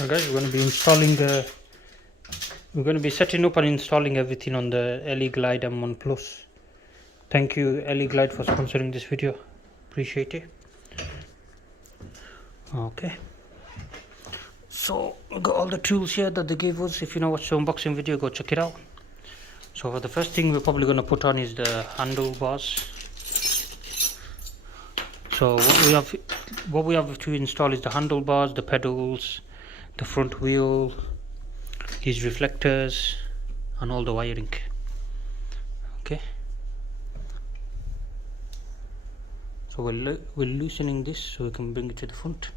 Now guys, we're going to be setting up and installing everything on the Eleglide M1 Plus. Thank you Eleglide for sponsoring this video, appreciate it. Okay, so we got all the tools here that they gave us. If you know watch the unboxing video, go check it out. So the first thing we're probably going to put on is the handlebars. So what we have to install is the handlebars, the pedals, the front wheel, these reflectors and all the wiring. Okay, so we're loosening this so we can bring it to the front.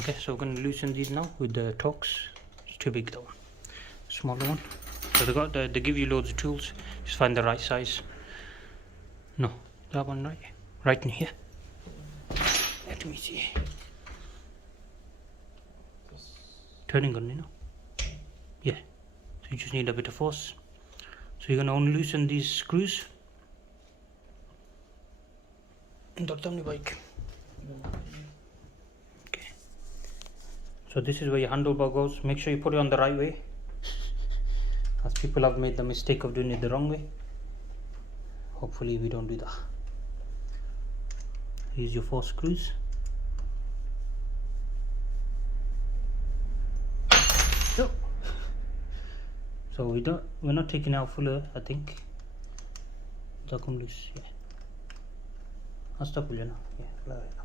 Okay, so we're going to loosen these now with the torques. It's too big, that one. Smaller one. So they give you loads of tools. Just find the right size. No, that one right in here. Let me see. Turning on, you know. Yeah. So you just need a bit of force. So you're going to unloosen these screws. That's on the bike. Okay. So this is where your handlebar goes. Make sure you put it on the right way, as people have made the mistake of doing it the wrong way. Hopefully we don't do that. Here's your 4 screws. So we're not taking out fuller, I think. That come loose, yeah. I'll stop it now. Yeah, like that.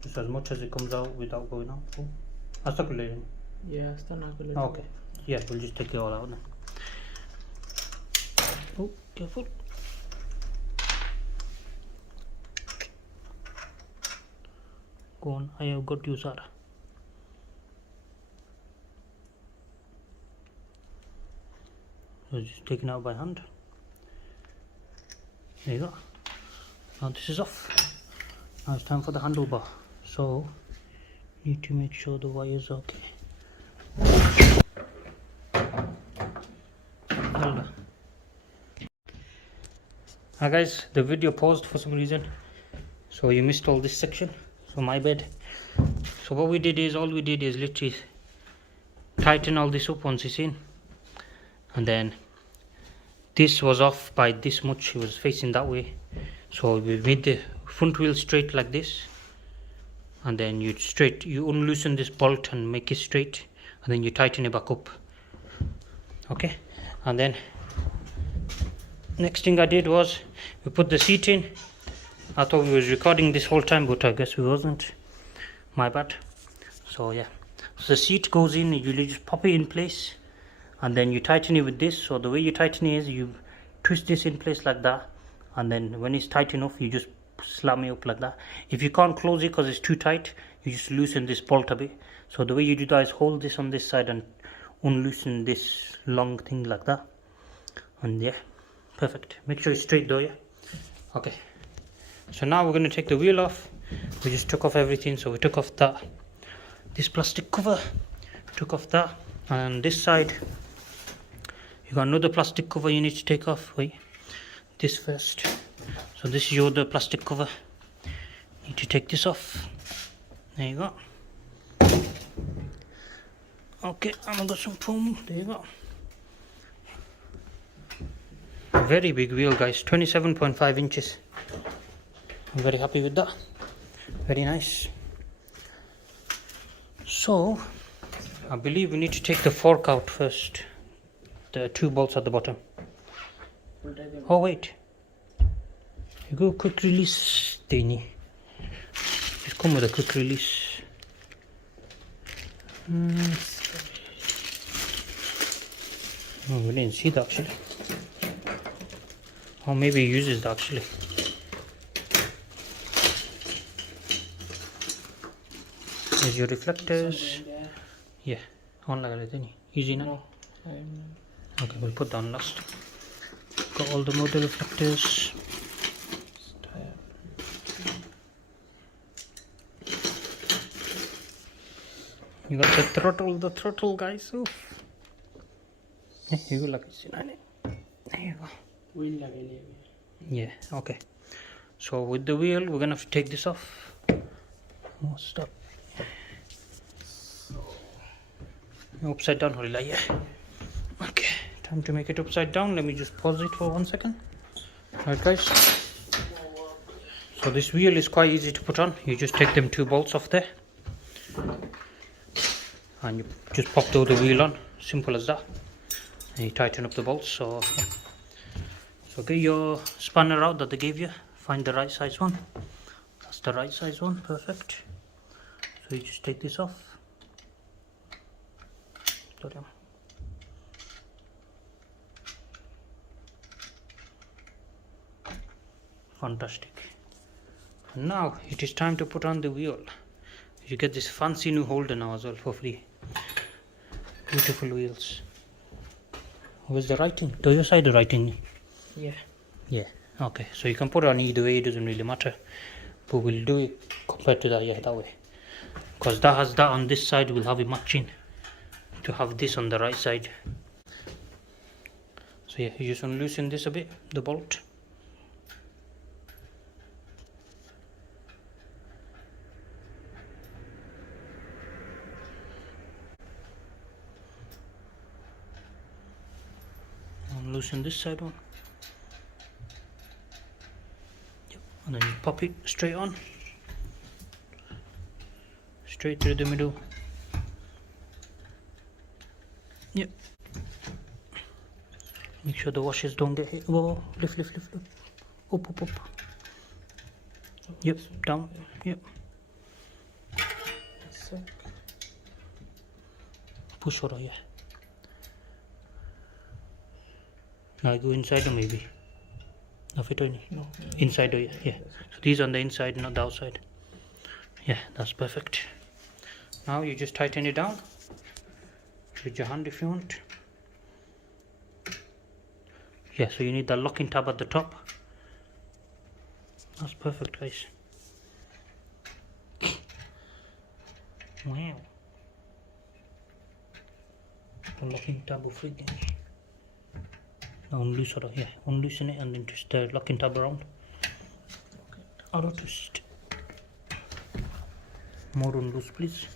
Just as much as it comes out without going out. Oh. I'll stop it later. Yeah, it's not good. Okay. Yeah, we'll just take it all out now. Oh, careful. Go on, I have got you, Sarah. So just taken out by hand. There you go. Now this is off. Now it's time for the handlebar. So need to make sure the wires are okay. Hi guys, the video paused for some reason, so you missed all this section, so my bad. So what we did is, all we did is literally tighten all this up once it's in, and then this was off by this much. It was facing that way, so we made the front wheel straight like this, and then you unloosen this bolt and make it straight, and then you tighten it back up. Okay, and then next thing I did was we put the seat in. I thought we was recording this whole time, but I guess we wasn't. My bad. So yeah, so the seat goes in. You just pop it in place, and then you tighten it with this. So the way you tighten it is you twist this in place like that, and then when it's tight enough, you just slam it up like that. If you can't close it because it's too tight, you just loosen this bolt a bit. So the way you do that is hold this on this side and unloosen this long thing like that, and yeah, perfect. Make sure it's straight though, yeah. Okay, so now we're going to take the wheel off. We just took off everything. So we took off this plastic cover, took off that, and this side you got another plastic cover you need to take off. Wait, this first. So this is your other plastic cover. You need to take this off. There you go. Okay, and I got some foam. There you go. Very big wheel, guys. 27.5 inches. I'm very happy with that. Very nice. So I believe we need to take the fork out first. The 2 bolts at the bottom. Oh wait, you go quick release thingy. Just come with a quick release. Oh, we didn't see that actually. Oh, maybe he uses that actually. Here's your reflectors. Yeah, on like that. Easy now. Okay, we'll put down last. Got all the motor reflectors. You got the throttle, guys. Oof. Yeah, you go like this. There you go. Yeah, okay. So with the wheel, we're gonna have to take this off. Oh, stop. Upside down, Horila, yeah. Okay, time to make it upside down. Let me just pause it for 1 second. Alright guys, so this wheel is quite easy to put on. You just take them 2 bolts off there and you just pop the other wheel on, simple as that, and you tighten up the bolts. So yeah. So get your spanner out that they gave you, find the right size one. That's the right size one, perfect. So you just take this off. Fantastic. And now it is time to put on the wheel. You get this fancy new holder now as well for free. Beautiful wheels. Where's the writing? Do you side the writing? Yeah. Yeah. Okay. So you can put it on either way, it doesn't really matter. But we'll do it compared to that, yeah, that way. Because that has that on this side, we'll have it matching to have this on the right side. So yeah, you just want to loosen this a bit, the bolt. And loosen this side one. Yep. And then you pop it straight on. Straight through the middle. Yep. Make sure the washers don't get hit. Whoa, lift. Up. Yep, down. Yep. Push over, yeah. Now go inside or maybe. No, fit or no. Inside or yeah. So these on the inside, not the outside. Yeah, that's perfect. Now you just tighten it down with your hand if you want. Yeah, so you need the locking tab at the top. That's perfect, guys. Wow. The locking tab of freaking. Now unloosen it, yeah, unloosen it and then twist the locking tab around. Auto twist. More unloose, please.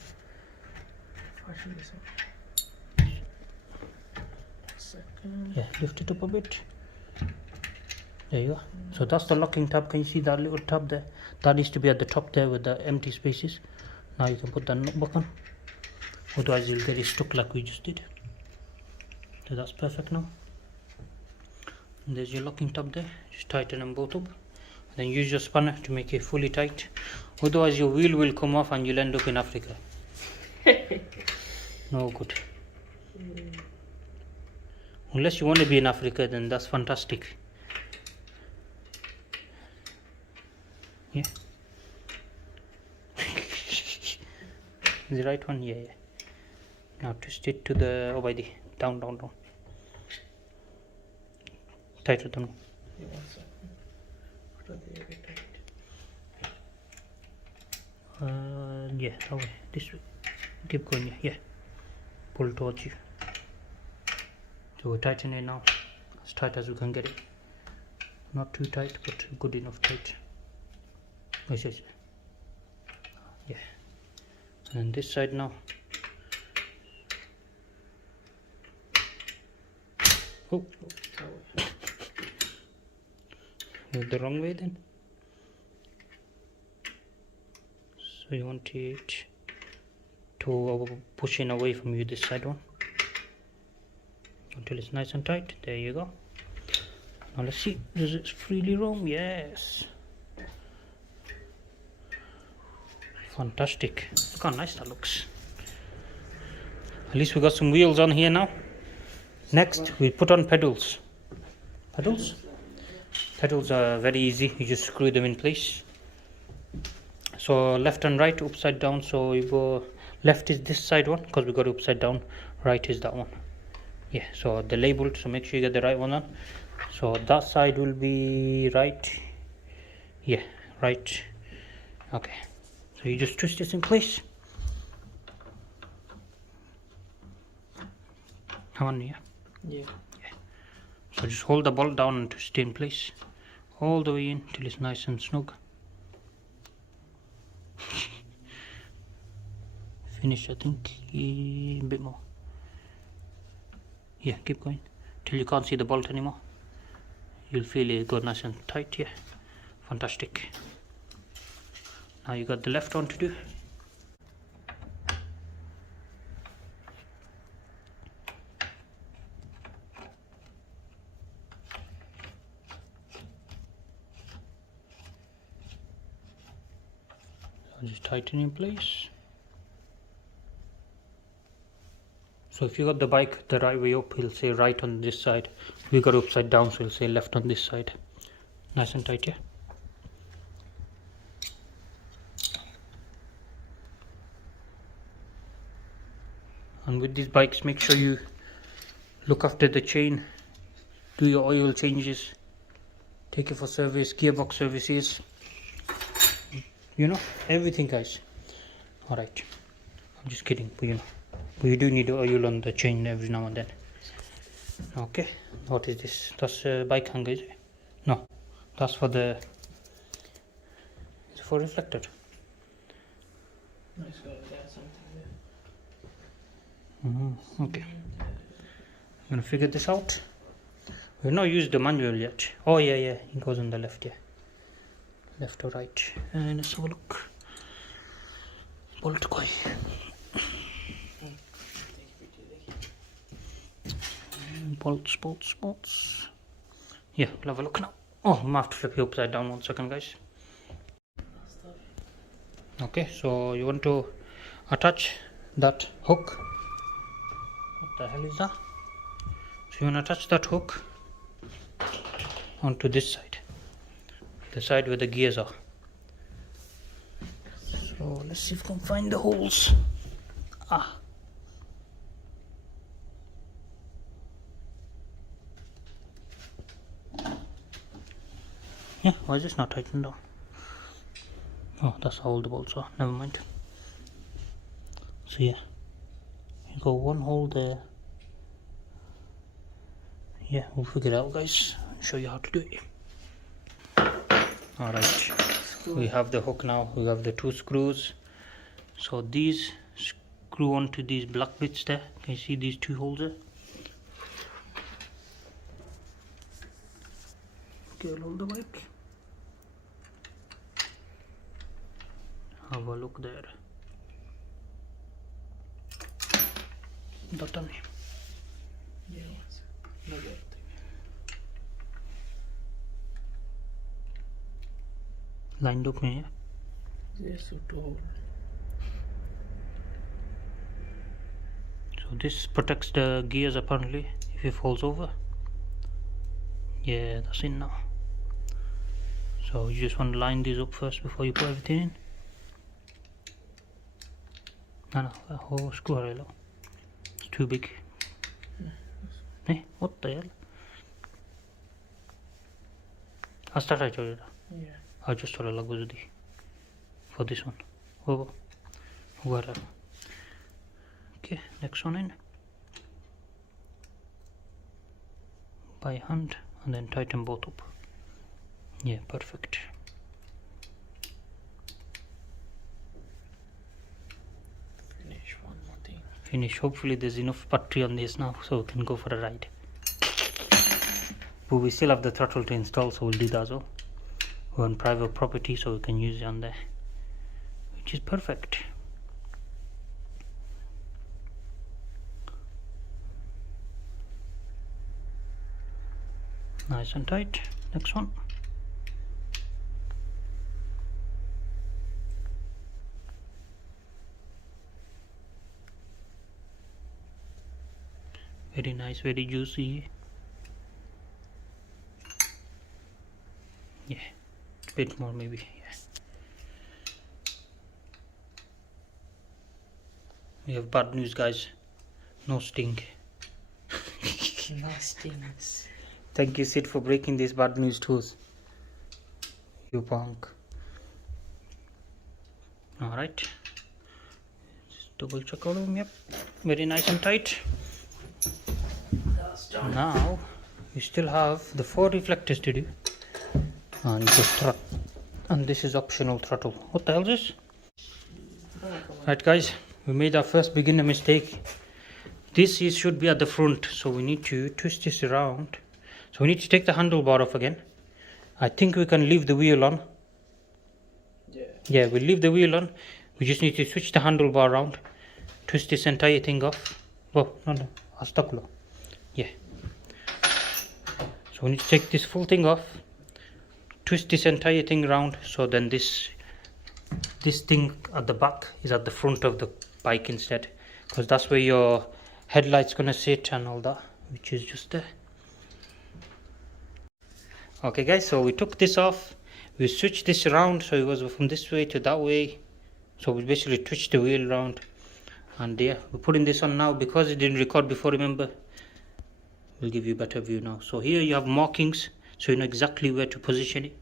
Yeah, lift it up a bit. There you go. So that's the locking tab. Can you see that little tab there? That needs to be at the top there with the empty spaces. Now you can put the nut back on. Otherwise you'll get it stuck like we just did. So that's perfect now. And there's your locking tab there. Just tighten them both up. And then use your spanner to make it fully tight. Otherwise your wheel will come off and you'll end up in Africa. No good. Unless you want to be in Africa, then that's fantastic. Yeah. The right one, yeah. Now twist it to the by the down. Tighter down. Yeah, that way. This way. Keep going, yeah. Pull towards you. So we're tightening it now, as tight as we can get it. Not too tight, but good enough tight. Yeah. And this side now. Oh, went the wrong way then. So you want it to push in away from you, this side one, until it's nice and tight. There you go. Now let's see, does it freely roam? Yes. Fantastic. Look how nice that looks. At least we got some wheels on here now. Next we put on pedals. Pedals are very easy. You just screw them in place. So left and right, upside down. So you go left is this side one because we got it upside down. Right is that one. Yeah, so they're labeled, so make sure you get the right one on. So that side will be right. Yeah, right. Okay, so you just twist this in place. Come on, yeah. So just hold the bolt down and twist it in place. all the way in till it's nice and snug. Finish, I think, a bit more. Yeah, keep going till you can't see the bolt anymore. You'll feel it go nice and tight. Yeah, fantastic. Now you got the left one to do. So just tighten in place. So if you got the bike the right way up, he'll say right on this side. We got upside down, so he'll say left on this side. Nice and tight, yeah. And with these bikes, make sure you look after the chain, do your oil changes, take it for service, gearbox services, you know, everything, guys. Alright, I'm just kidding, but you know, but you do need oil on the chain every now and then. Okay, what is this? That's a bike hanger, is it? No, that's for the, is it for reflector? Nice guy, that's something there. Okay, I'm gonna figure this out. We've not used the manual yet. Oh yeah, it goes on the left, yeah. Left or right. And let's have a look. Bolt koi. Bolts. Yeah, we'll have a look now. Oh, I might have to flip you upside down 1 second, guys. Okay, so you want to attach that hook. What the hell is that? So you want to attach that hook onto this side, the side where the gears are. So let's see if we can find the holes. Yeah, why is this not tightened down? Oh, that's how all the bolts are. Never mind. So yeah, you got one hole there. Yeah, we'll figure it out, guys. I'll show you how to do it. Alright, we have the hook now. We have the 2 screws. So these screw onto these black bits there. Can you see these 2 holes there? Get on the bike. Have a look there. Button. Yeah, no good. Lined up here. Yes, to hold. So this protects the gears apparently if it falls over. Yeah, that's in now. So you just want to line these up first before you put everything in. No, that whole screw rail. It's too big. Hey, what the hell? I started to do. Yeah. I just thought I was for this one. Oh, whatever. Okay, next one in. By hand and then tighten both up. Yeah, perfect. Finish one more thing. Finish. Hopefully there's enough battery on this now so we can go for a ride. But we still have the throttle to install, so we'll do that as well. We're on private property, so we can use it on there, which is perfect. Nice and tight. Next one. Very nice, very juicy. Yeah, a bit more maybe. Yeah. We have bad news, guys. No sting. No stings. Thank you, Sid, for breaking this bad news to us. You punk. Alright. Just double check all of them. Yep. Very nice and tight. That's done. Now, we still have the 4 reflectors to do. and and this is optional throttle. What the hell is this? Right guys, we made our first beginner mistake. This should be at the front, so we need to twist this around. So we need to take the handlebar off again. I think we can leave the wheel on. Yeah, we'll leave the wheel on. We just need to switch the handlebar around, twist this entire thing off. Oh, no, astakula. Yeah. So we need to take this full thing off, twist this entire thing around, so then this thing at the back is at the front of the bike instead, because that's where your headlight's gonna sit and all that, which is just there. Okay guys, so we took this off, we switched this around, so it was from this way to that way. So we basically twitched the wheel around, and yeah, we're putting this on now because it didn't record before, remember. We'll give you a better view now. So here you have markings, so you know exactly where to position it.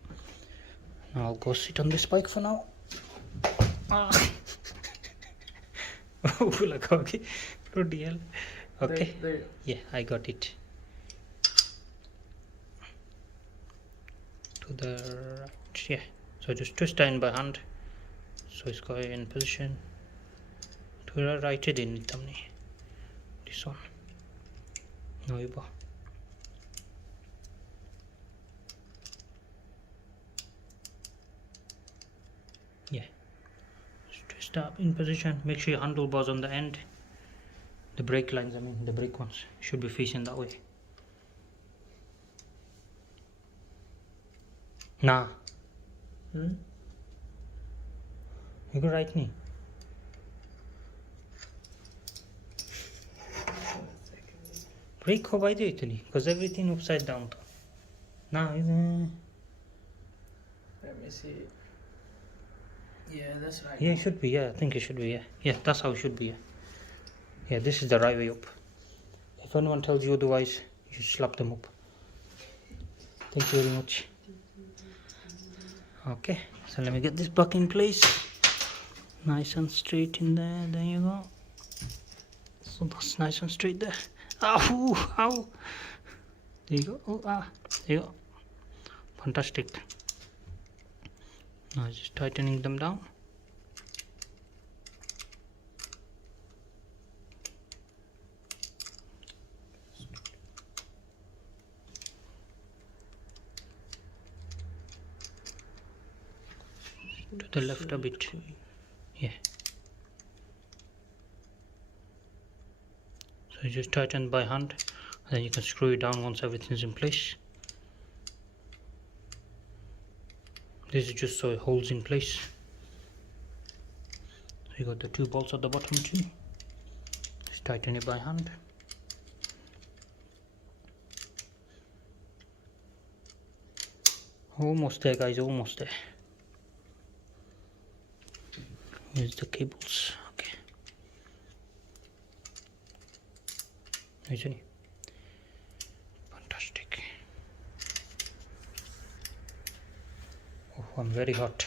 Now I'll go sit on this bike for now. Okay. Bloody hell. Okay. There. Yeah, I got it. To the right, yeah. So just twist it in by hand. So it's got it in position. To the right it in this one. No, you go. Yeah. Just twist that in position. Make sure your handlebars on the end. The brake lines, I mean the brake ones, should be facing that way. Nah. You go right knee. Brake ho bhai de itni, because everything upside down. Nah. Let me see. Yeah, that's right. Yeah, it should be. Yeah, I think it should be. Yeah, yeah, that's how it should be. Yeah, yeah, this is the right way up. If anyone tells you otherwise, you slap them up. Thank you very much. Okay, so let me get this back in place. Nice and straight in there. There you go. So that's nice and straight there. Ow! Ow! There you go. Oh, there you go. Fantastic. Now just tightening them down. To the left a bit. Yeah. So you just tighten by hand, and then you can screw it down once everything's in place. This is just so it holds in place. So you got the two bolts at the bottom too. Just tighten it by hand. Almost there guys, almost there. Here's the cables. Okay. Isn't it? Fantastic. Oh, I'm very hot.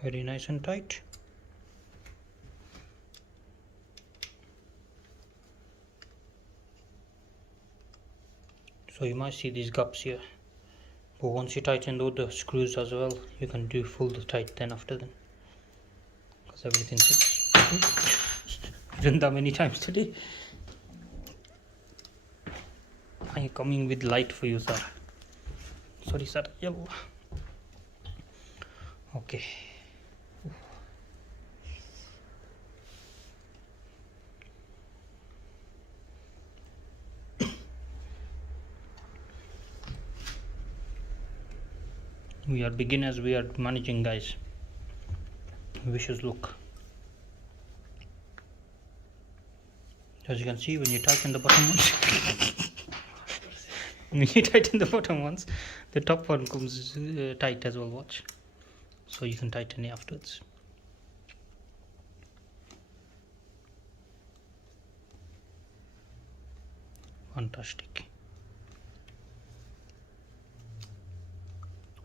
Very nice and tight. So you might see these gaps here, but once you tighten all the screws as well, you can do full tight then after then, because everything sits. I've done that many times today. I am coming with light for you, sir. Sorry, sir. Yellow. Okay. We are beginners, we are managing, guys. Vicious look. As you can see, when you tighten the bottom ones, when you tighten the bottom ones, the top one comes tight as well, watch. So you can tighten it afterwards. Fantastic.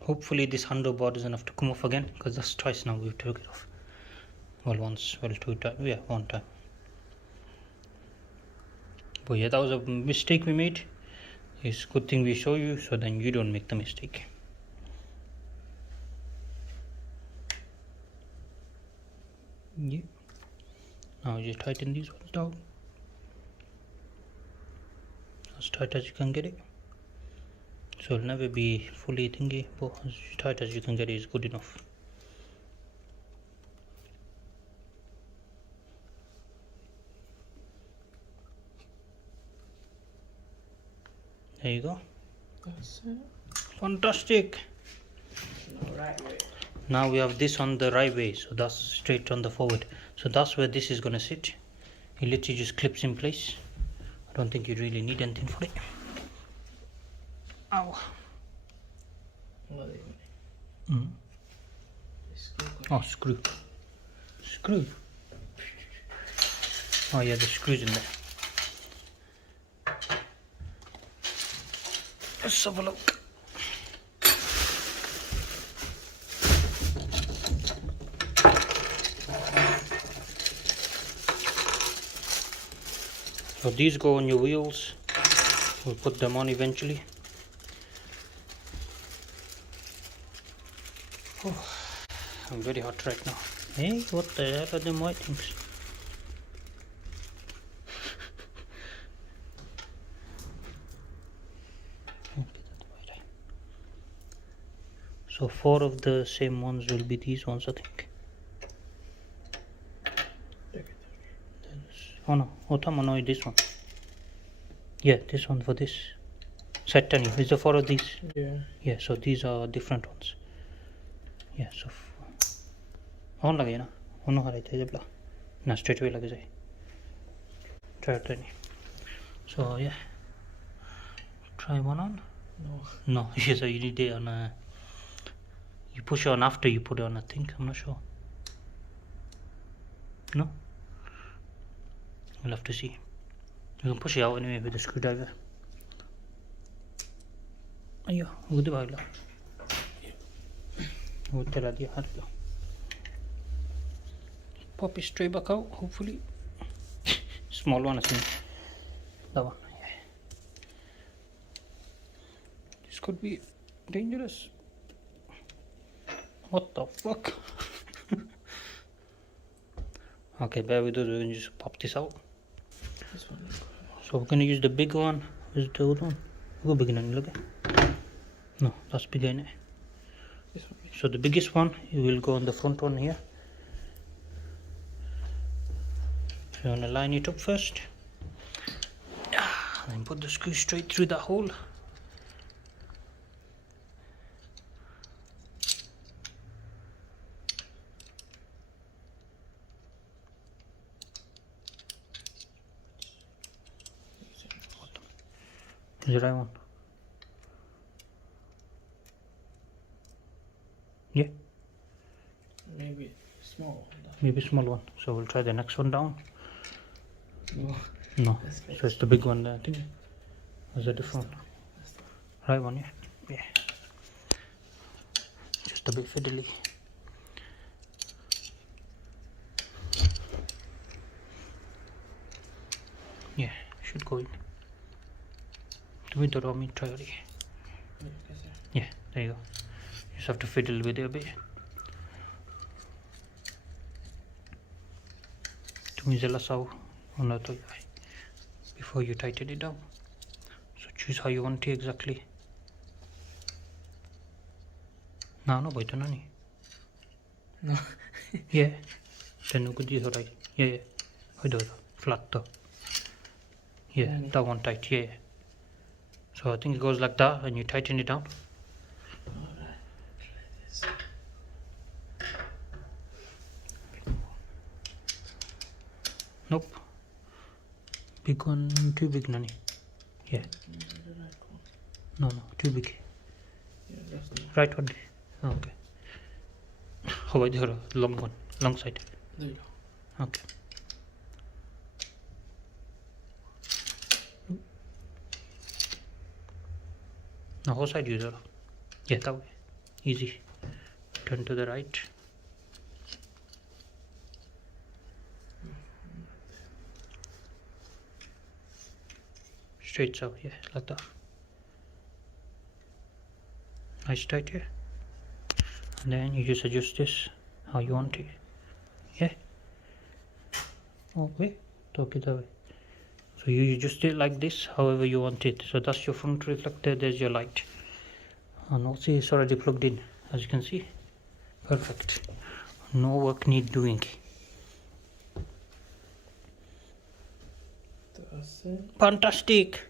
Hopefully this handlebar doesn't have to come off again, because that's twice now we've took it off. Well, once, well, 2 times, yeah, 1 time. But yeah, that was a mistake we made. It's a good thing we show you, so then you don't make the mistake. Yeah. Now just tighten these ones down. As tight as you can get it. So it'll never be fully thingy, but as tight as you can get it is good enough. There you go. That's it. Fantastic. No, right way. Now we have this on the right way, so that's straight on the forward. So that's where this is going to sit. It literally just clips in place. I don't think you really need anything for it. Ow. What is it? Mm. Screw. Oh, screw. Screw. Oh yeah, the screw's in there. Let's have a look. So these go on your wheels. We'll put them on eventually. Oh, I'm very hot right now. Hey, what the hell are them white things? So 4 of the same ones will be these ones, I think. Oh no, no, this one. Yeah, this one for this. Set 10. Is the 4 of these? Yeah. Yeah, so these are different ones. Yeah, so on lage na. On hara ite jabla. Na straight away lage jai. Try it. So yeah. Try one on. No. No, yeah, so you need it on you push it on after you put it on, I think. I'm not sure. No? We'll have to see. You can push it out anyway with a screwdriver. Ayyo, good bagla. Pop it straight back out, hopefully. Small one, I think. That one. Yeah. This could be dangerous. What the fuck? Okay, bear with us, we can just pop this out. This one. So we're gonna use the big one. Where's the other one? Go big enough, look. No, that's bigger in it. This one. So the biggest one, it will go on the front one here. So you wanna line it up first. And then put the screw straight through that hole. Is the right one? Yeah, Maybe small. maybe small one. So we'll try the next one down. No. No, That's big. so it's the big one there, I think. Is a different one? Right one, yeah. Yeah. Just a bit fiddly. Yeah, should go in. Do we draw me try already? Yeah, there you go. You just have to fiddle with it a bit. তুমি জেলা চাও অন্যত before you tighten it down. So choose how you want it exactly. No, boy, to nani. No. Yeah. Then you could use right. Yeah, yeah. I do flat though. Yeah, Nani. that one tight. Yeah, yeah. So I think it goes like that, and you tighten it down. Alright. Try this. Nope. Big one, too big, nani. Yeah. The right one. No, too big. Yeah, that's the Right one. Oh, okay. How about the long one, long side? there you go. Okay. Now, how side user? Yeah, that way. Easy. Turn to the right. Straight south, yeah, like that. Nice tight here. And then you just adjust this how you want it. Yeah. Okay. Talk it away. So you adjust it like this, however you want it. So that's your front reflector. There's your light. And also it's already plugged in, as you can see. Perfect. No work need doing. That's it. Fantastic.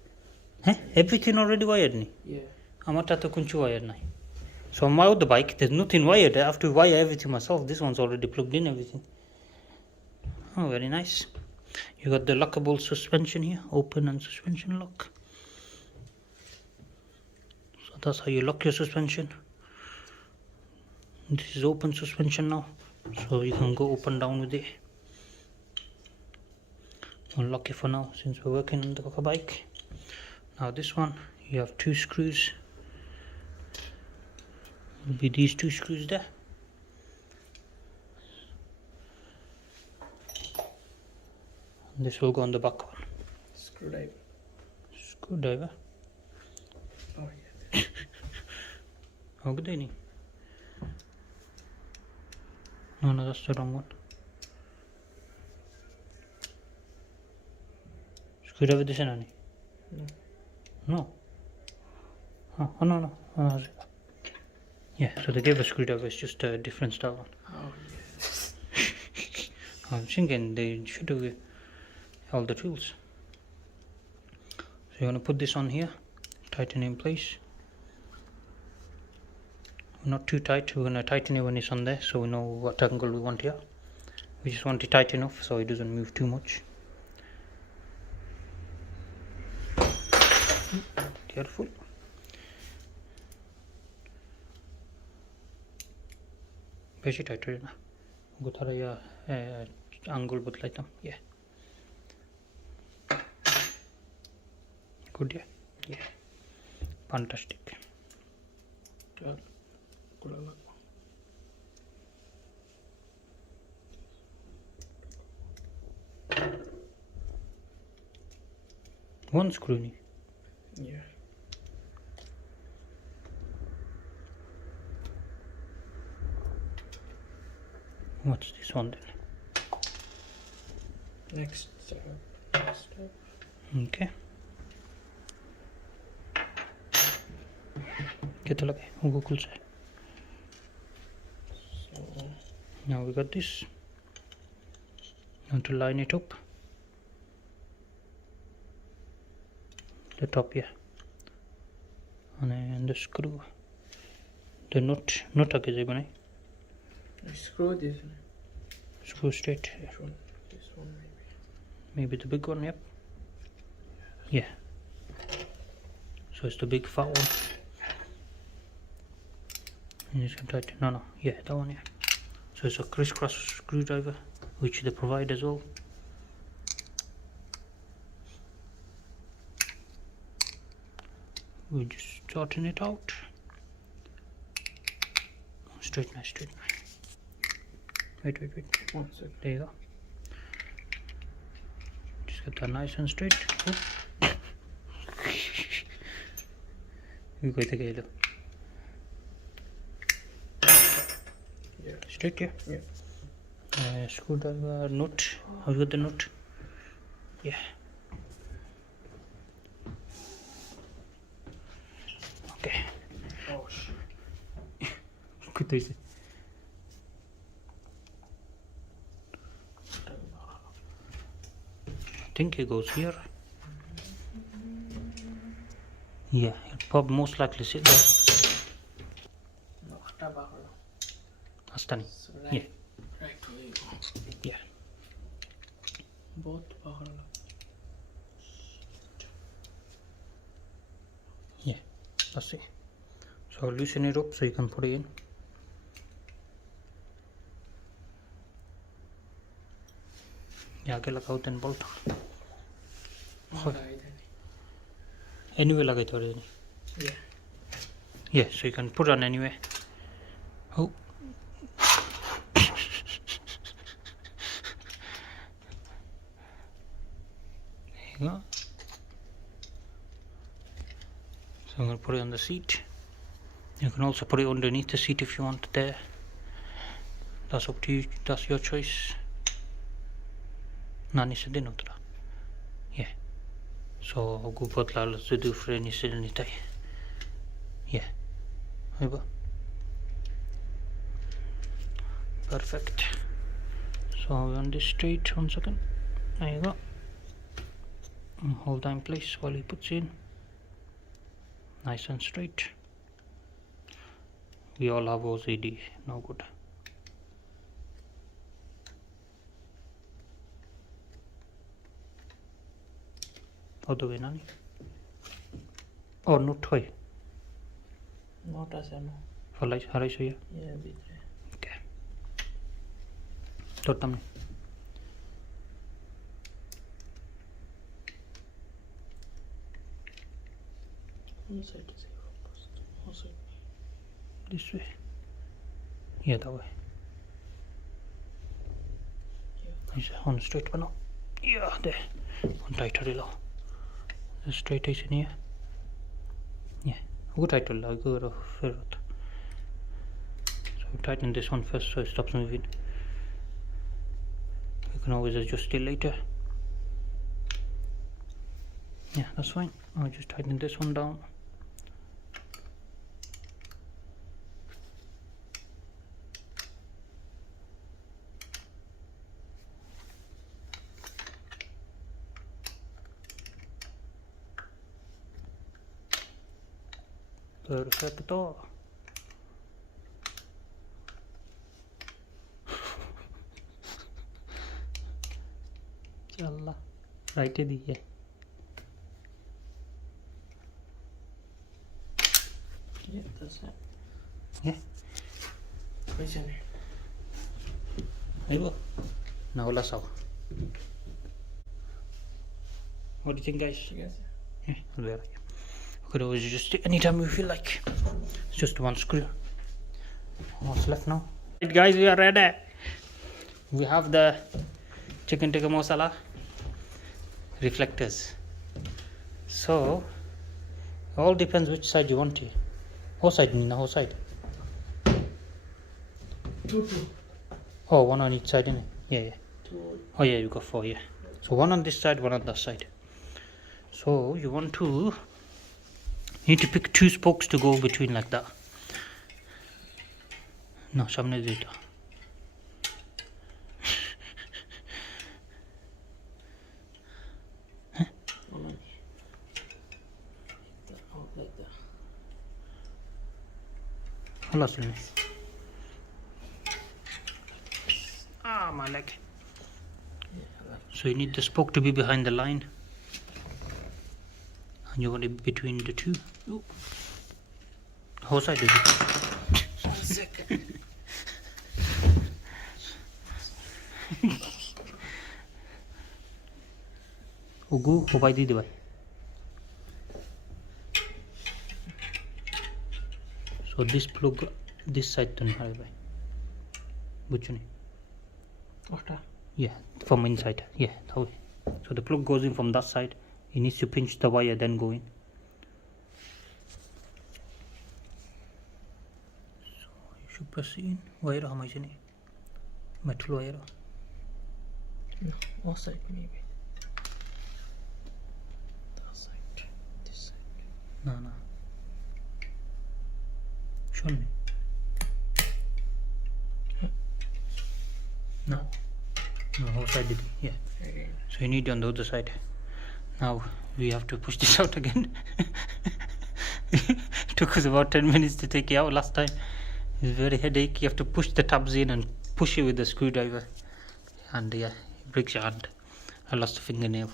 Everything already wired ni? Yeah. Amata to kunchu wired nahi. So on my other bike, there's nothing wired. I have to wire everything myself. This one's already plugged in everything. Oh, very nice. You got the lockable suspension here, open and suspension lock. So that's how you lock your suspension. This is open suspension now, so you can go up and down with it. Unlock it for now since we're working on the bike. Now this one, you have 2 screws. Will be these 2 screws there. And this will go on the back one. Screwdriver. Screwdriver. Oh yeah. How good they need? No, that's the wrong one. Screwdriver this one? No. No. Oh no. Yeah, so they gave a screwdriver, it's just a different style one. Oh yeah. I'm thinking they should have all the tools. So you want to put this on here, tighten it in place. Not too tight, we're going to tighten it when it's on there so we know what angle we want here. We just want it tight enough so it doesn't move too much. Careful. बेसी tight रहेन गो थोड़ा या angle बदलाइता yeah good yeah fantastic. One screw ni. Yeah. What's this one then? Next step. Okay. कितना लगे वो कुल से. So Now we got this. You want to line it up. The top here. And then the screw. The nut आगे से बनाए. screw this. Screw straight. Which one? This one maybe. Maybe the big one, yep. Yeah. So it's the big fat one. And you can tighten. No, yeah, that one, yeah. So it's a crisscross screwdriver, which they provide as well. We just shorten it out. Straighten it. Wait. 1 second. There you go. Just get that nice and straight. Oh. You go to get it. Yeah. Straight here. Yeah. Screwdriver, nut. How you got the nut? Yeah. Okay. Oh shit. Good to see. I think it goes here. Yeah, it probably most likely sit there. No, tabakalo. Astani. So Yeah. Right way. Yeah. Both bakalo. Yeah. That's it. So loosen it up so you can put it in. Yeah, आगे लगाओ then bolt. Anyway, लगे थोड़े नहीं. Yeah. Yeah, so you can put on anyway. Oh. There you go. So I'm going to put it on the seat. You can also put it underneath the seat if you want there. That's up to you, that's your choice. Nani se din utra. Yeah. So go patla la se do freni se ni tai. Yeah. Over. Perfect. So on this straight, 1 second. There you go. And hold that in place while he puts in. Nice and straight. We all have OCD, no good. Other way, Nani. Or not toy. Not as I know. For like, how I show you? Yeah, bit. Okay. Totam. One side is focused. One side. This way. Yeah, that way. Nice. On straight one. Yeah, there. On tighter below. The straight is in here. Yeah. Good tighter. Good. So tighten this one first so it stops moving. You can always adjust it later. Yeah, that's fine. I'll just tighten this one down. Perfecto. Challa. Right दी है. Yeah, that's it. Yeah. Where's your name? There you go. Now let's go. What do you think, guys? Yes. Yeah, there. You could always just anytime you feel like. It's just one screw. What's left now? Right, guys, we are ready. We have the chicken tikka masala reflectors. So all depends which side you want to. Whole side, Nina, whole side. Two. Oh, one on each side, innit? Yeah. Two. Oh yeah, you got 4, yeah. So one on this side, one on that side. So you need to pick 2 spokes to go between like that. No, samne deta. Like that. Allah sulne. Ah, my leg. So you need the spoke to be behind the line. And you want it between the 2. Ooh. How side is it? 1 second. Ugu, hobai di bhai. So this plug, this side to nahi bhai. Buchuni. What? Yeah, from inside. Yeah, that way. So the plug goes in from that side. It needs to pinch the wire, then go in. So you should press in. Wire how much in it? Metal wire. No, what side maybe? That side. This side. No. Show me. No, whole side did it. Yeah. Okay. So you need it on the other side. Now we have to push this out again. It took us about 10 minutes to take it out last time. It's very headache. You have to push the tabs in and push it with the screwdriver. And yeah, it breaks your hand. I lost a fingernail.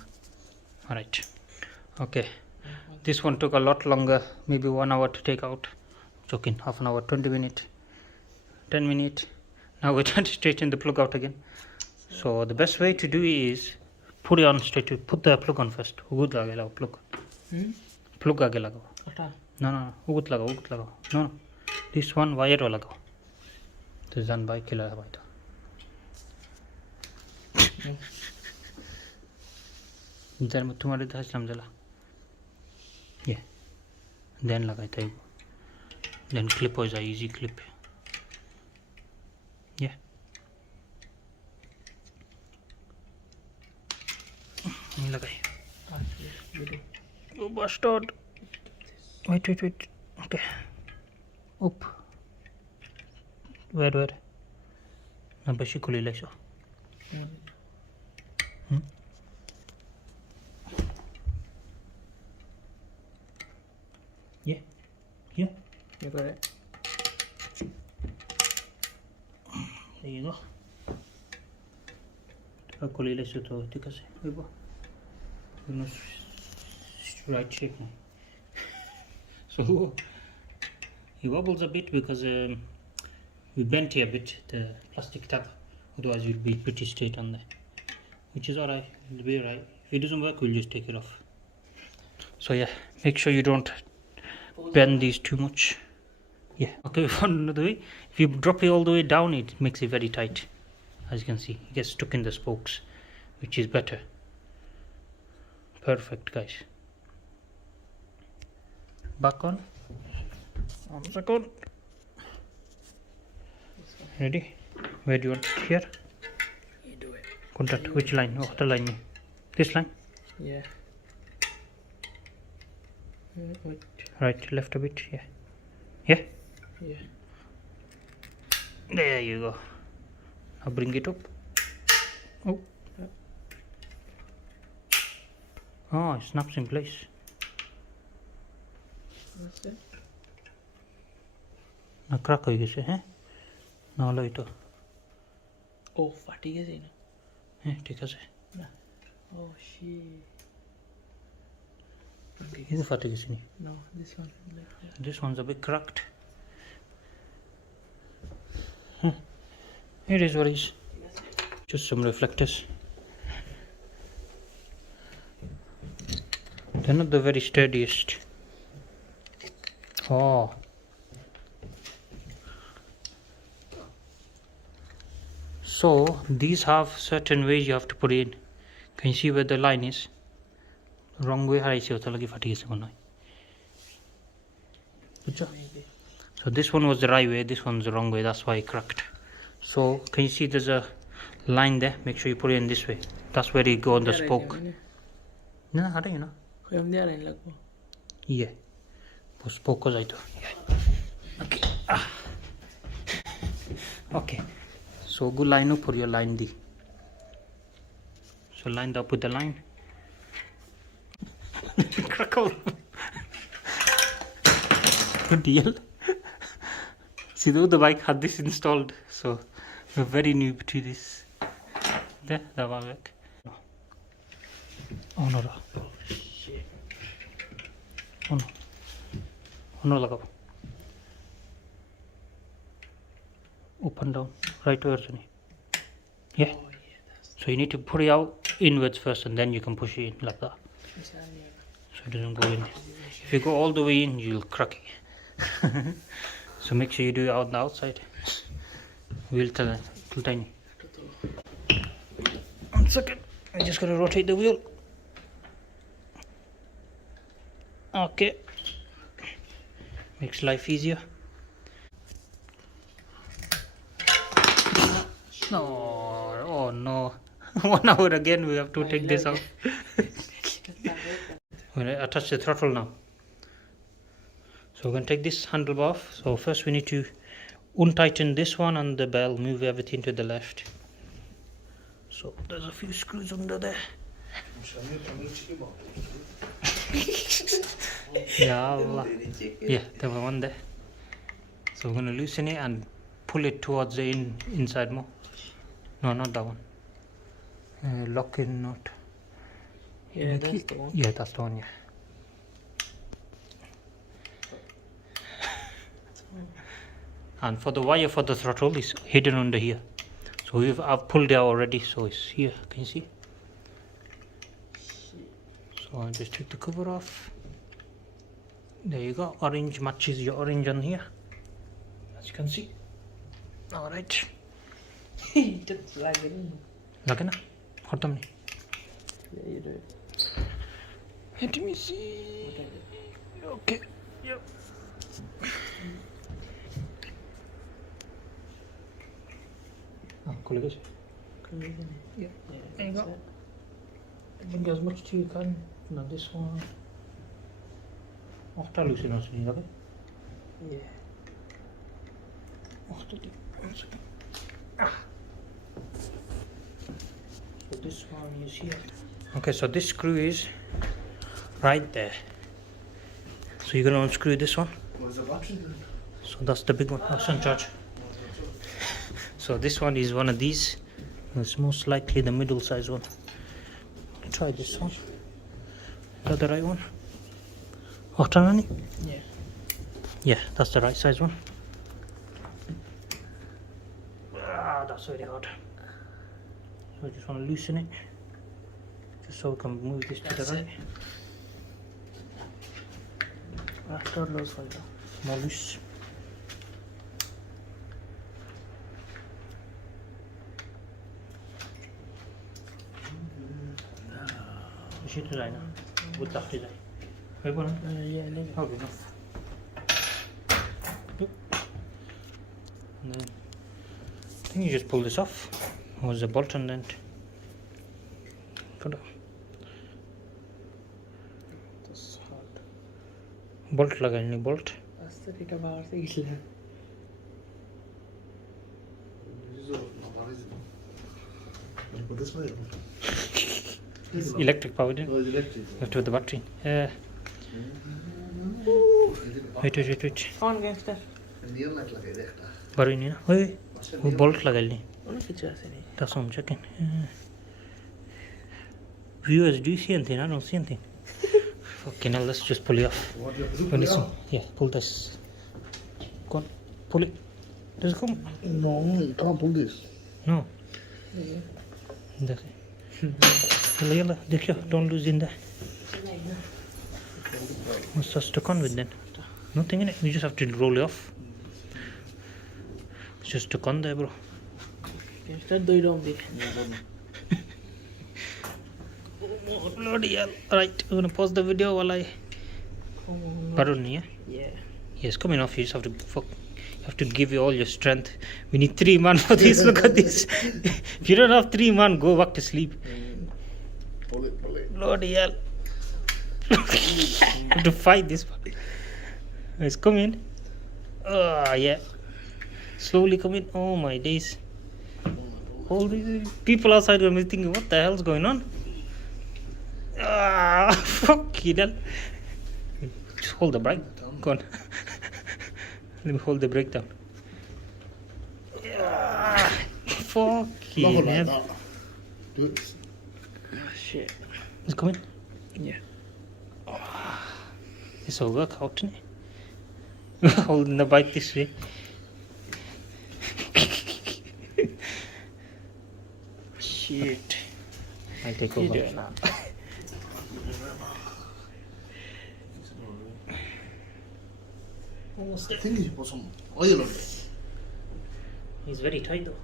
Alright. Okay. This one took a lot longer, maybe 1 hour to take out. Joking, half an hour, 20 minutes, 10 minutes. Now we're trying to straighten the plug out again. So the best way to do it is put it on straight. Put the plug on first. Good lagela plug. Plug आगे लगाओ. What? No, no, ugut lagao. No, this one wire wala lagao. This is by killer hai bhai. इधर में तुम्हारे दास lump जला ये then लगाई था then clip हो जाए इजी क्लिप ये नहीं लगाई ओ bustard wait okay up where na bashi khuli laisho Yeah. You got it. There you go. Kholi laisho to thik ase hoibo no right shape now. So he wobbles a bit because we bent here a bit the plastic tab, otherwise you'll be pretty straight on there, which is alright. It'll be alright. If it doesn't work, we'll just take it off. So yeah, make sure you don't bend these too much. Yeah, okay. Another way, if you drop it all the way down, it makes it very tight. As you can see, it gets stuck in the spokes, which is better. Perfect, guys. Back on. 1 second. Ready? Where do you want it? Here? You do it. Contact. Which line? Oh, the line. This line? Yeah. Wait. Right, left a bit. Yeah. Yeah? Yeah. There you go. Now bring it up. Oh. Oh, it snaps in place. That's it. Now crack ho gese, eh? Now lo ito. Oh, fatigue is in. Thik ase. Oh shit. Okay. Idu fate gese ni. No, this one. This one's a bit cracked. It is what it is. Just some reflectors. They're not the very sturdiest. Oh. So these have certain ways you have to put in. Can you see where the line is? Wrong way I see Maybe. So this one was the right way, this one's the wrong way, that's why it cracked. So can you see there's a line there? Make sure you put it in this way. That's where it go on the spoke. No, how do you know? Yeah. Spoke goes out. Okay. Okay. So go line up for your line D. So lined up with the line. Crackle. Good deal. See, though the bike had this installed, so we're very new to this. There, that one back. Oh no, Oh shit. oh no, oh no, lagao. Up and down, right towards me. Yeah. Oh yeah, that's So you need to put it out inwards first, and then you can push it in like that, so it doesn't go in. If you go all the way in, you'll crack it. So make sure you do it on the outside. We'll tell it. Tiny. 1 second. I'm just gonna rotate the wheel. Okay. Makes life easier. No. Oh no. 1 hour again. We have to take this out. When I attach the throttle now. So we're going to take this handlebar off. So first we need to untighten this one and the bell, move everything to the left. So there's a few screws under there. Yeah, Allah. Yeah, there was one there. So we're going to loosen it and pull it towards the inside more. No, not that one. Lock in knot. Yeah, that's the one. Yeah, that's the one, yeah. And for the wire for the throttle is hidden under here. So I've pulled it out already, so it's here. Can you see? So I'll just take the cover off. There you go. Orange matches your orange on here, as you can see. All right. Just flag it in. Like na? Hot tamni. Yeah, you do it. Let me see. Okay. Yep. Oh, cool. Cool, isn't it? Yeah. There you that's go. it. Bring as much to you can. Now this one. After loosen also, okay? Yeah. After the 1 second. So this one is here. Okay, so this screw is right there. So you're gonna unscrew this one. What is the battery then? So that's the big one. That's on charge. So this one is one of these. It's most likely the middle size one. Try this one. Is that the right one? After Yeah. Yeah, that's the right size one. Ah, that's very hard. So I just want to loosen it, just so we can move this to the right. After those fighter. More loose. Shit design. Good tough design. Wait one. Yeah, I need it. Okay, enough. And then I think you just pull this off. Or is the bolt on then? Put it. That's hard. Bolt लगानी bolt. Aesthetic about it. This is all not bad, is it? You put this way. It's electric powered in. Oh, it's electric. You have to with the battery. Wait. On gangster. Indian like a recta. Baru ini na. Oi. वो bolt लगानी. What if it's just any? That's what I'm checking. Viewers, do you see anything? I don't see anything. Okay, now let's just pull it off. What you have to When do? it's yeah, pull this. Go on, pull it. Does it come? No, you can't pull this. No. Yeah. That's it. Yalla, देखियो, don't lose in there. What's that stuck on with then? Nothing in it. You just have to roll it off. It's just stuck on there, bro. Gangster, do it on the. Oh, bloody hell. Right, we're gonna pause the video while I. Pardon me, yeah? Yeah. Yes, coming off. You just have to you have to give you all your strength. We need 3 man for this. Look at this. If you don't have 3 man, go back to sleep. Pull it. Bloody hell. Have to fight this one. It's coming. Oh, yeah. Slowly coming. Oh my days. All these people outside will be thinking, what the hell's going on? Ah, fucking hell. Just hold the brake. Go on. Let me hold the brake down. Ah, fucking Not like hell. that. Do it. Oh, shit. It's coming. Yeah. This will work out, isn't it? Holding the bike this way. Shit. I'll take You over. do it now. Almost I there. think you should put some oil on it. He's very tight though.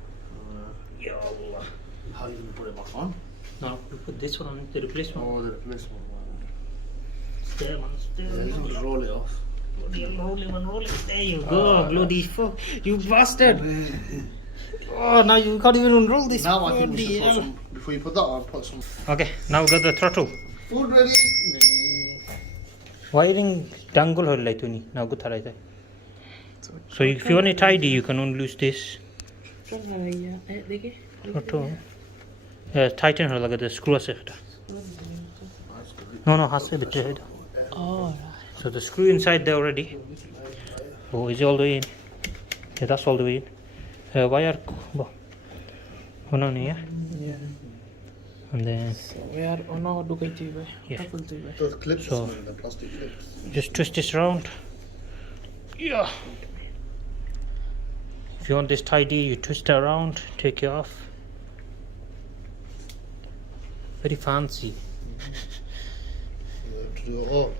Ya Allah. How you gonna put it back on? No, you put this one on the replacement. Oh, the replacement one. There, man. Yeah, There. you just roll it off. Bloody hell, roll it. There you go. Bloody fuck. You bastard. Oh, now you can't even unroll this. Now I think we Bloody should put hell. some, before you put that on, put some Okay, now we got the throttle. food ready. Wiring dangle hole like tuni. Now good right there. So if you want it tidy, you can unloose this. Throttle. Tighten her like the screw set. No, has to be tight. Oh, right. So the screw inside there already. Oh, is it all the way in? Yeah, that's all the way in. Wire. One on here. Yeah. And then So we are on our Dukai TV. Yeah. Apple TV. Those clips, So- the plastic clips. just twist this around. Yeah. If you want this tidy, you twist it around, take it off. Very fancy. You have to do it all.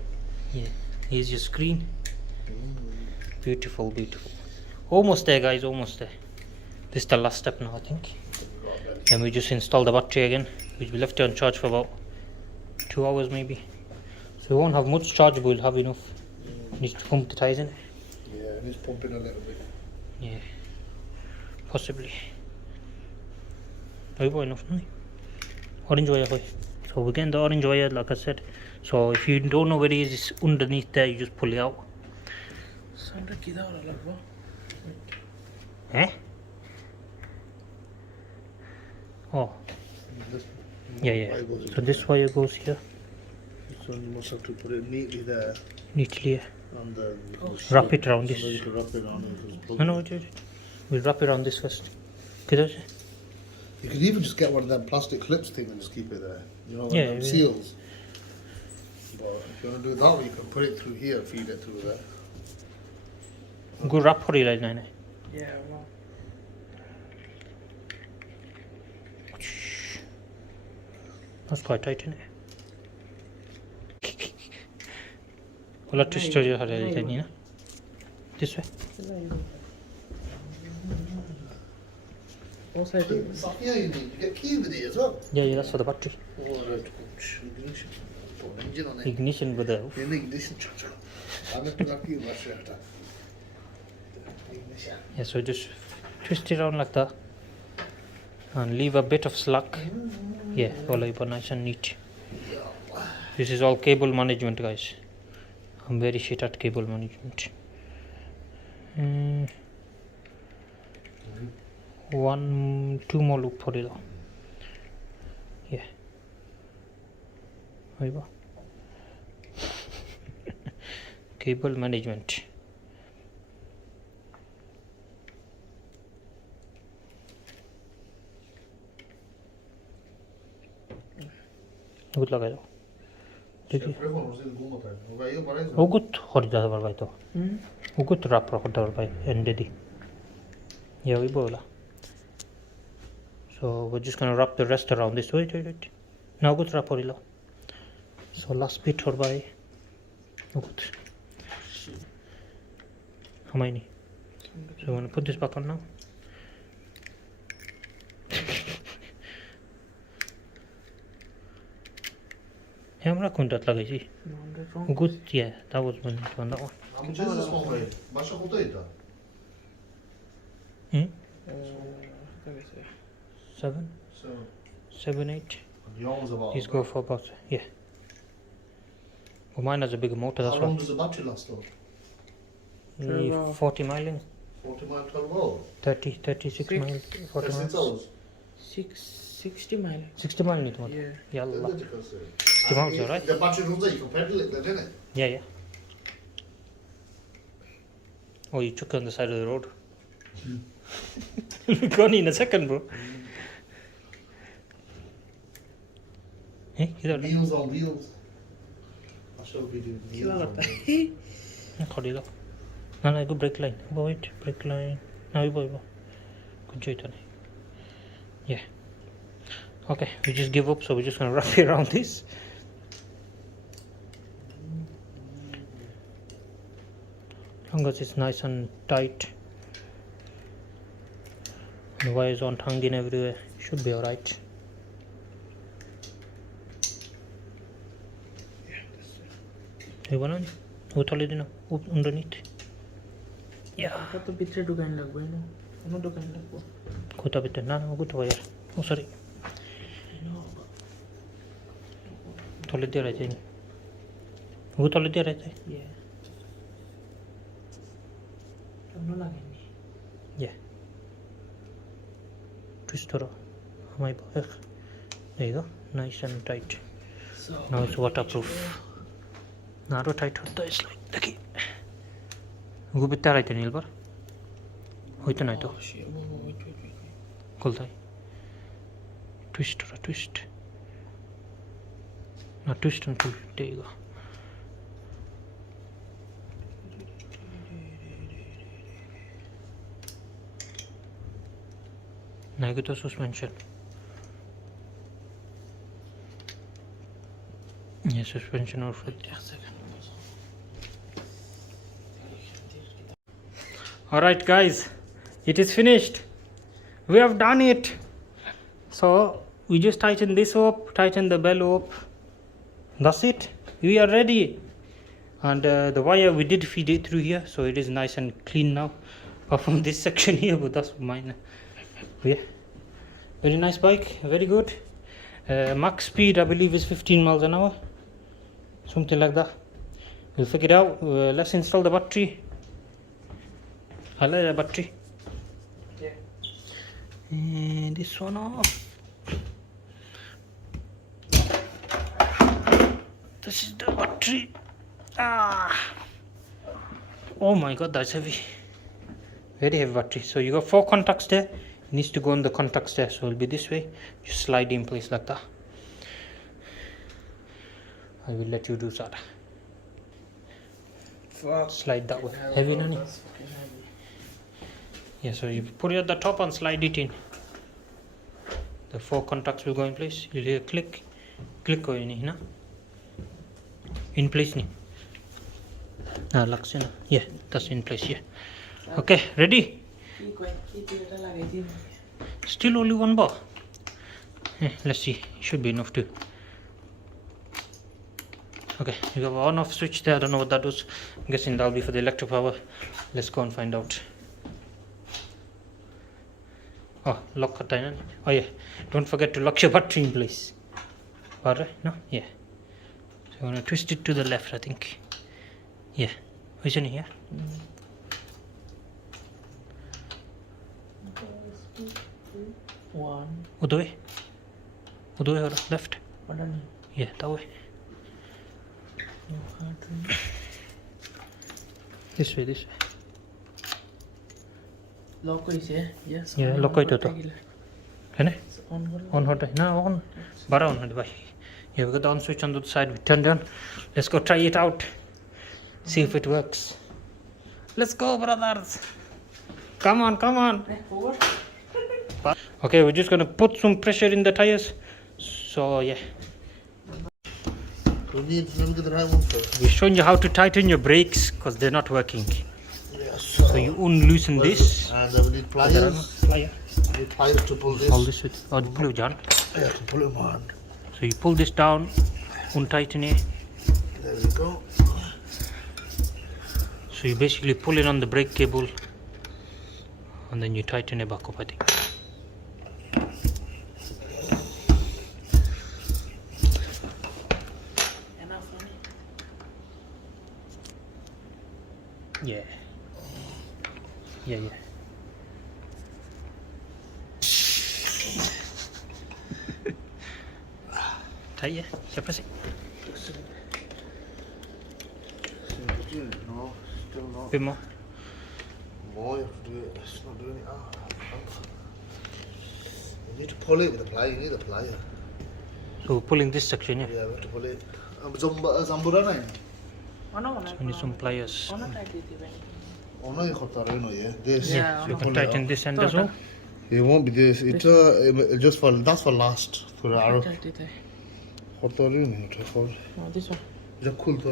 Yeah. Here's your screen. Beautiful, beautiful. Almost there, guys, almost there. This is the last step now, I think. Then we just install the battery again, which we left it on charge for about 2 hours maybe. So we won't have much charge, but we'll have enough. Needs to pump the tyres in. Yeah, it needs pumping a little bit. Yeah, possibly. Enough, no? Orange wire. So we're getting the orange wire, like I said. So if you don't know where it is, it's underneath there, you just pull it out. Eh? Oh. Yeah. So this wire goes here. So you must have to put it neatly there. Neatly, yeah. And then Wrap it around this. So you can wrap it around and just plug No, it. wait. We'll wrap it around this first. Okay, You could even just get one of them plastic clips thing and just keep it there. You know, Yeah, them yeah. seals. But if you want to do it that way, you can put it through here, feed it through there. Go wrap for it, like Yeah, well. That's quite tight, isn't it? Well, let's just show you how to do it, this way. What side? Yeah, you need to get key with it as well. Yeah, that's for the battery. Oh, right. Ignition. Put an engine on it. Ignition with the. In the ignition charger. I'm going to lock you much after. Ignition. Yeah, so just twist it around like that. And leave a bit of slack. Yeah, all over nice and neat. This is all cable management, guys. I'm very shit at cable management. Two more loop for it. Yeah. There you go. Cable management. Good luck, guys. Ugut horda var to. Ugut rap horda var endedi. Yeah, we bola. So we're just gonna wrap the rest around this. Wait. Now ugut rap horila. So last bit horbai. Ugut. How many? So I'm gonna put this back on now. Camera contact lagaisi. Good, yeah, that was one on that one. How much is this one weigh? Basha kota ita? 7, So 7, 8. the one's about. These go for about, yeah. Well, mine has a bigger motor, How that's long why. does the battery last though? 40 miles, 40 mile 12 hours? 36 miles, 40 6 miles. hours? 60 miles. 60 miles need one. Yeah. Yallah. The 60 miles, alright? The battery runs out, you can pedal it then, innit? Yeah. Oh, you took it on the side of the road. We'll be gone in a second, bro. Hey, इधर Wheels on wheels. I'll show you the wheels on wheels. खड़ी लो ना go brake line wait brake line now you boy good joy Tony. Yeah, okay, we just give up, so we're just gonna wrap it around this. As long as it's nice and tight and the wires aren't hanging everywhere, should be alright. You want to? Utali dina underneath. Yeah. Apa to bitre dukain lagbo no? Ano dukain lagbo? Kota bitte na good wire. Oh sorry. Tole dia raja ni. Wo tole dia raja. Yeah. Ano lagin ni? Yeah. Twist karo. Hamai bhai. There you go. Nice and tight. So Now it's waterproof. Narrow tight होता है इसलिए देखिए वो बिता रहे थे नील पर होई तो नहीं तो खुलता है twist ना twist and pull देगा नहीं कि तो suspension ये suspension और फिर Alright guys, it is finished. We have done it. So we just tighten this up, tighten the bellow up. That's it. We are ready. And the wire we did feed it through here, so it is nice and clean now. Apart from this section here, but that's minor. Yeah, very nice bike, very good. Max speed I believe is 15 miles an hour, something like that. We'll figure it out. Let's install the battery. I like the battery. Yeah. And this one off. This is the battery. Oh my god, that's heavy. Very heavy battery. So you got 4 contacts there. It needs to go on the contacts there, so it'll be this way. Just slide in place like that. I will let you do that. Fuck. Slide that way. Heavy, Nani? That's fucking heavy. Yeah, so you put it at the top and slide it in. The 4 contacts will go in place. You'll hear click. Click go in, na? In place, ni. Lux, yeah, that's in place, yeah. Okay, ready? Still only 1 bar. Let's see, should be enough too. Okay, you have an on off switch there. I don't know what that was. I'm guessing that'll be for the electric power. Let's go and find out. Oh, lock it in. Oh yeah, don't forget to lock your battery in place. Alright, no? Yeah. So I'm gonna twist it to the left, I think. Yeah. Which one here? One. Other way? Other way or left? One. Yeah, that way. This way, this way. Lock is here. Yes. Yeah, lock it. Can I? On. On. No, on. Bara on. Yeah, we got the on switch on the other side. We turn down. Let's go try it out. See if it works. Let's go, brothers. Come on, come on. Okay, we're just gonna put some pressure in the tires. So yeah. We need to get the right one first. We're showing you how to tighten your brakes because they're not working. Yes. So you unloosen this. And then we need pliers. Plier. We need pliers to pull this. Hold this with. Oh, pull it, John. Yeah, to pull them on. So you pull this down, untighten it. There we go. So you basically pull it on the brake cable and then you tighten it back up, I think. Enough money. Yeah. Yeah. Tight, yeah? Siapa sih? No, still not. Bit more. More, you have to do it. It's not doing it. You need to pull it with a plier. You need a plier. So we're pulling this section, yeah? Yeah, we have to pull it. Zambura nahi. So we need some pliers. Oh no, you got that in, yeah. This. Yeah, So you can tighten this end as well. It won't be this. It's just for that's for last for the arrow. This one. It's cool to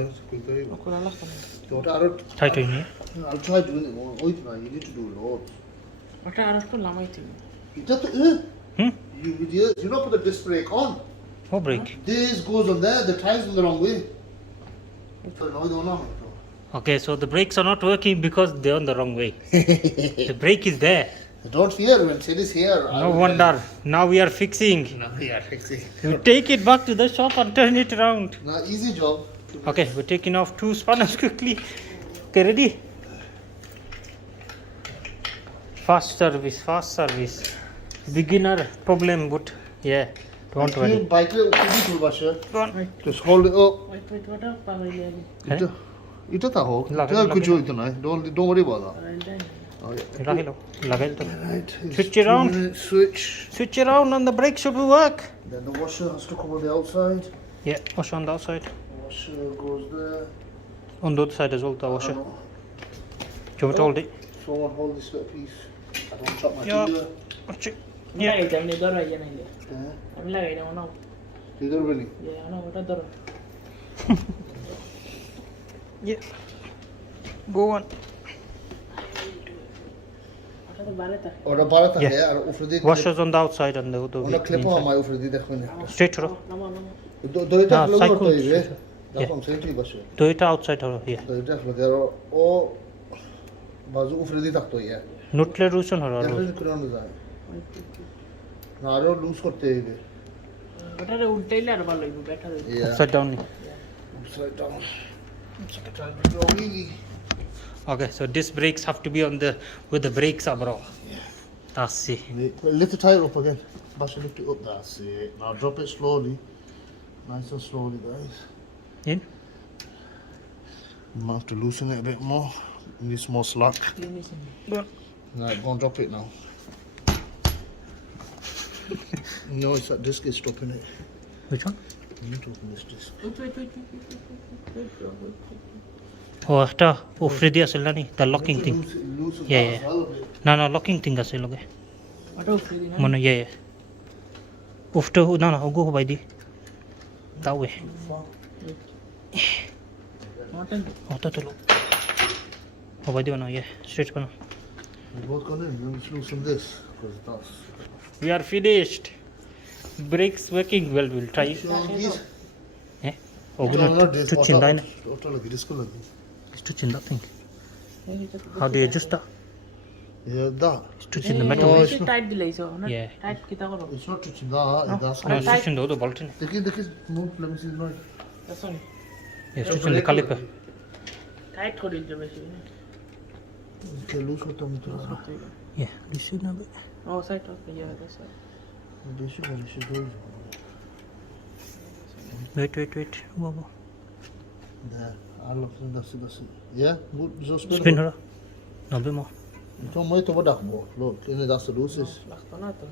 arrow. Tighten, yeah? I'll try doing it more. You need to do a lot. What are you doing? You just you not put the disc brake on. What brake? This goes on there. The tires on the wrong way. Okay, so the brakes are not working because they're on the wrong way. The brake is there. Don't fear when it is here. No wonder. Now we are fixing. No, we are fixing. You take it back to the shop and turn it around. No, easy job. Okay, we're taking off 2 spanners quickly. Okay, ready? Fast service. Beginner problem, but yeah, don't worry. Bike Go on. just hold it up. Wait, what up? Don't worry about that. Oh, yeah. Right. Switch it around. Switch it around and the brake should work. Then the washer has to come on the outside. Yeah, washer on the outside. The washer goes there. On the other side as well, the washer. Do you want to hold it? Someone hold this little piece. I don't chop my Yeah. finger. Watch it. Yeah. Yeah. Either way. Yeah. Go on. ওটা বারে থাকে ওটা বাড়া থাকে Yeah. আর উপরে দিয়ে Washers on the outside and the ওটা ক্লিপও আমার উপরে দিয়ে দেখবেন straight horo. নামা নামা দইটা না, হলো cycle করতে হইবে straight. দেখুন সেইটাই বসে তো এটা outside horo here. দইটা হলো আর ও বাজু উপরে দিয়ে থাকতো ইয়া Nutle ruson horo. দেখলে কোরানো যায় না আরো লুজ করতে হইবে ওটারে উল্টাইলে আর ভালো হইব ব্যাটা ইয়া Upside down. upside down really Okay, so disc brakes have to be on the where the brakes are, bro. That's it. lift the tire up again Basha lift it up that's it now drop it slowly nice and slowly guys In. you might have to loosen it a bit more it needs more slack ক্লিনিশন Right, go and drop it now. No, it's that disc is stopping it. Which one? You need to open this disc. Oh, after Freddy asilani the locking thing. Loose Yeah, yeah. No, no, locking thing asiloge. ওটা উঠে দিন Mono, yeah, yeah. Ufto, no, no, go by the that way. Mutton Oh, that look. Oh, by the one, yeah, straight one. We both gone in. You just loosen this because that's. We are finished. Brakes working well. We'll try. These. Eh? Oh, we're not touching line. Auto like disc like. It's touching that thing. How do you adjust that? Yeah, that. It's touching the metal. No, বেশি tight দিলাইছো না Yeah. Tight কিটা করো It's not touching that. That's No, not. it's touching the other bolt. In. Take it. Move. Let me see the noise. আসুন Yeah, it's touching the caliper. Tight করে দিতে বেশি Okay, loose what I'm doing. Yeah, this should not be. Oh side of yeah that's Basically, Wait. Whoa, whoa. there. I love that's it. Yeah, good. Just Spin her. No, bit more. Come wait over that more. Look, that's the looses. লাগতো না তো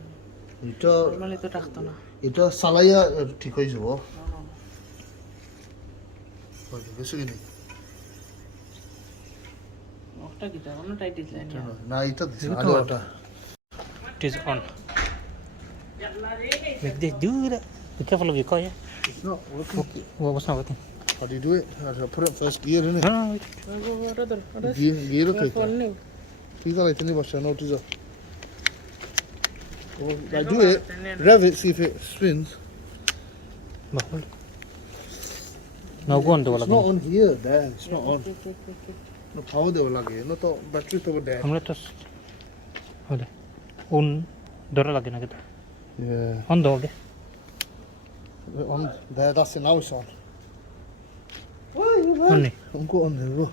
এটা normally তো রাখতো না এটা সালাইয়া ঠিক হয়ে যাব বেশি কি ওটা কিটা কোনো টাইট দিছ না না এটা দিছে Look আগে at ওটা It is on. Like this, do that. Be careful of your car, yeah? It's not working. Okay. What was not working? How do you do it? I put it first gear in it. No, wait. ওটা ধর ওটা Gear okay. Phone নেই ঠিক আছে ইতনি বসা না উঠে যা I do it. Rev it, see if it spins. Bahul. Now go on the It's not on here, there. It's not on. No power देव लगे. No तो battery तो वो there. हमने तो होले उन डर लगे ना कितना Yeah. on दोगे On there. That's it. Now it's on. on नहीं उनको on there. Look.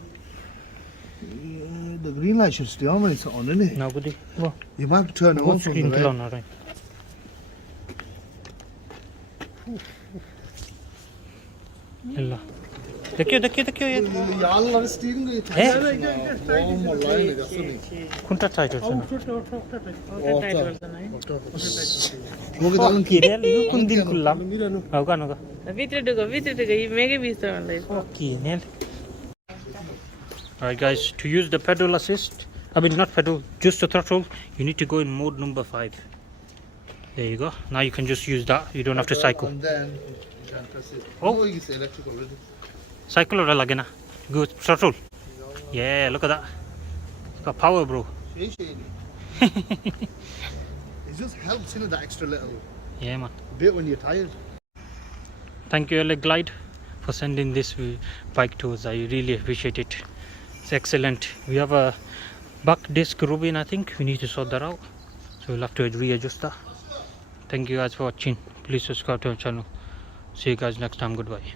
Yeah, the green light should stay on when it's on, isn't it? now good वो You might have to turn it वो on from screen the Qila red. ना रहे इल्ला देखियो ये Yalla steering it. Eh? Oh, more line it. That's it. कुंटा tight होता है ওটা টাইট করছ না Look at that. Chiral you कुन दिन कुल्ला होगा ना ভিতরে ঢুকো এই মেগে বিস্তা লাই chiral Alright guys, to use the pedal assist, I mean not pedal, just the throttle, you need to go in mode number 5. There you go. Now you can just use that. You don't have to cycle. And then you can press it. Oh. Oh, you say electrical already. Cycle or lagena. Good throttle. Yeah, look at that. It's got power, bro. It just helps, you know, that extra little Yeah, man. bit when you're tired. Thank you, Eleglide, for sending this bike to us. I really appreciate it. It's excellent. We have a buck disc Rubin, I think. We need to sort that out. So we'll have to readjust that. Thank you guys for watching. Please subscribe to our channel. See you guys next time. Goodbye.